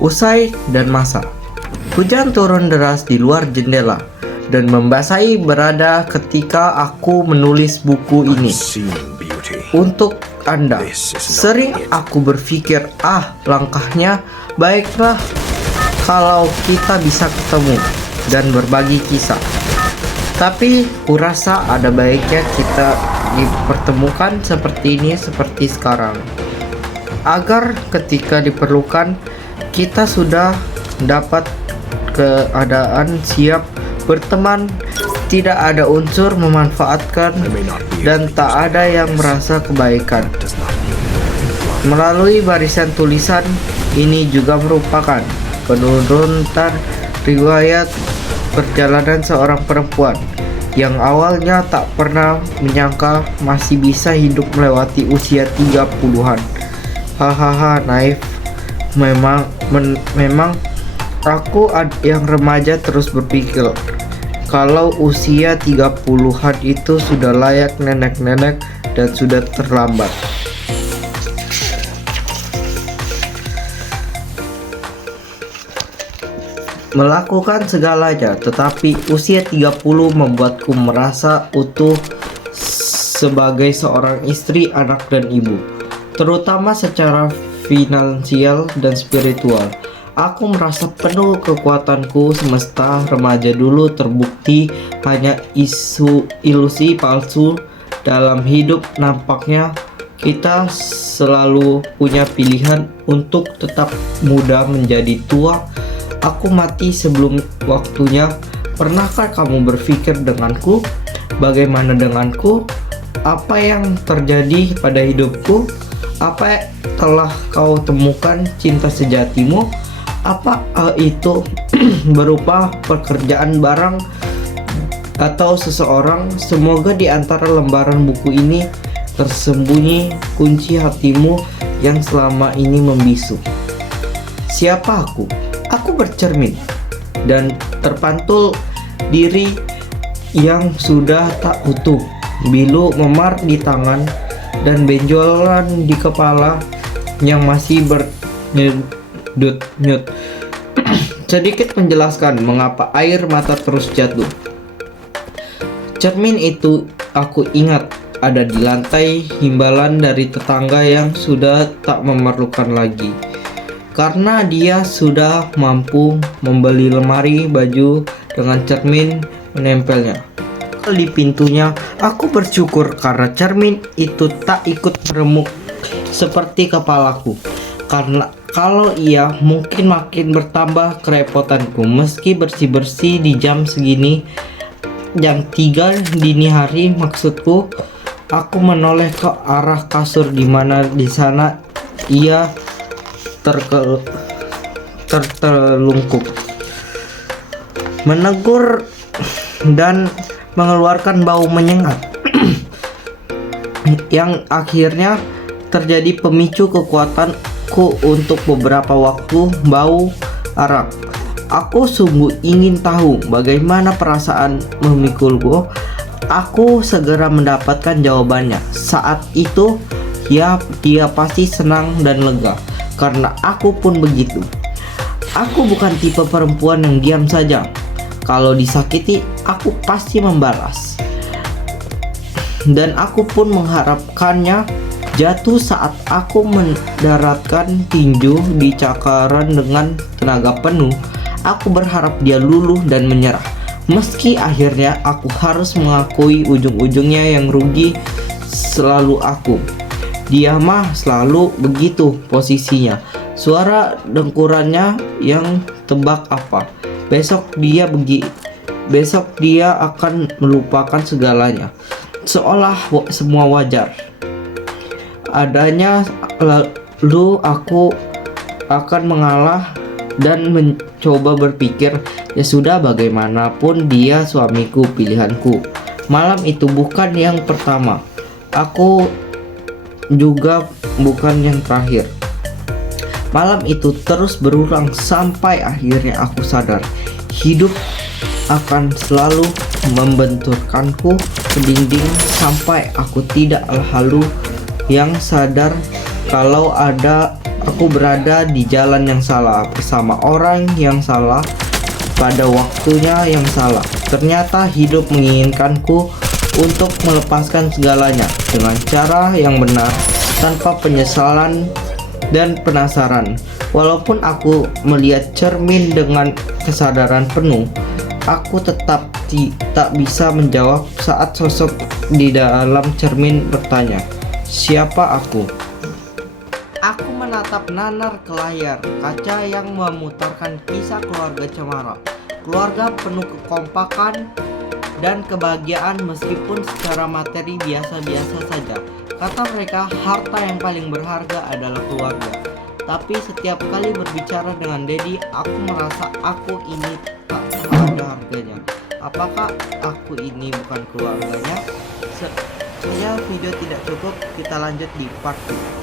Usai dan masak. Hujan turun deras di luar jendela dan membasahi berada ketika aku menulis buku ini. Untuk Anda, sering aku berpikir, langkahnya baiklah kalau kita bisa ketemu dan berbagi kisah. Tapi kurasa ada baiknya kita dipertemukan seperti ini, seperti sekarang, agar ketika diperlukan kita sudah dapat keadaan siap berteman, tidak ada unsur memanfaatkan dan tak ada yang merasa kebaikan. Melalui barisan tulisan ini juga merupakan penurunan riwayat perjalanan seorang perempuan yang awalnya tak pernah menyangka masih bisa hidup melewati usia 30-an. Hahaha, naif. Memang aku yang remaja terus berpikir kalau usia 30-an itu sudah layak nenek-nenek dan sudah terlambat. Melakukan segalanya, tetapi usia 30 membuatku merasa utuh sebagai seorang istri, anak, dan ibu, terutama secara finansial dan spiritual. Aku merasa penuh kekuatanku semesta remaja dulu terbukti hanya ilusi palsu dalam hidup. Nampaknya kita selalu punya pilihan untuk tetap muda menjadi tua. Aku mati sebelum waktunya. Pernahkah kamu berpikir denganku? Bagaimana denganku? Apa yang terjadi pada hidupku? Apa telah kau temukan cinta sejatimu? Apa itu berupa pekerjaan, barang, atau seseorang? Semoga di antara lembaran buku ini tersembunyi kunci hatimu yang selama ini membisu. Siapa aku? Aku bercermin dan terpantul diri yang sudah tak utuh, bilu memar di tangan dan benjolan di kepala yang masih bernyut. Sedikit menjelaskan mengapa air mata terus jatuh. Cermin itu aku ingat ada di lantai imbalan dari tetangga yang sudah tak memerlukan lagi, karena dia sudah mampu membeli lemari baju dengan cermin menempelnya di pintunya. Aku bersyukur karena cermin itu tak ikut remuk seperti kepalaku, karena kalau ia mungkin makin bertambah kerepotanku. Meski bersih-bersih di jam segini, jam 3 dini hari maksudku, aku menoleh ke arah kasur di mana di sana ia tertelungkup, menegur dan mengeluarkan bau menyengat yang akhirnya terjadi pemicu kekuatanku untuk beberapa waktu. Bau arak. Aku sungguh ingin tahu bagaimana perasaan memikulku. Aku segera mendapatkan jawabannya. Saat itu dia pasti senang dan lega, karena aku pun begitu. Aku bukan tipe perempuan yang diam saja. Kalau disakiti, aku pasti membalas. Dan aku pun mengharapkannya jatuh saat aku mendaratkan tinju di cakaran dengan tenaga penuh. Aku berharap dia luluh dan menyerah. Meski akhirnya aku harus mengakui ujung-ujungnya yang rugi selalu aku. Dia mah selalu begitu posisinya. Suara dengkurannya yang tebak apa. Besok dia akan melupakan segalanya, seolah semua wajar adanya. Lalu aku akan mengalah dan mencoba berpikir, ya sudah, bagaimanapun dia suamiku, pilihanku. Malam itu bukan yang pertama, aku juga bukan yang terakhir. Malam itu terus berulang sampai akhirnya aku sadar hidup akan selalu membenturkanku ke dinding sampai aku tidak halu yang sadar kalau ada Aku berada di jalan yang salah bersama orang yang salah pada waktunya yang salah. Ternyata hidup menginginkanku untuk melepaskan segalanya dengan cara yang benar, tanpa penyesalan dan penasaran. Walaupun aku melihat cermin dengan kesadaran penuh, aku tetap tak bisa menjawab saat sosok di dalam cermin bertanya, "Siapa aku?" Aku menatap nanar ke layar kaca yang memutarkan kisah keluarga Cemara. Keluarga penuh kekompakan dan kebahagiaan meskipun secara materi biasa-biasa saja. Kata mereka, harta yang paling berharga adalah keluarga. Tapi setiap kali berbicara dengan Dedi, aku merasa aku ini tak ada harganya. Apakah aku ini bukan keluarganya? Saya video tidak cukup, kita lanjut di part 2.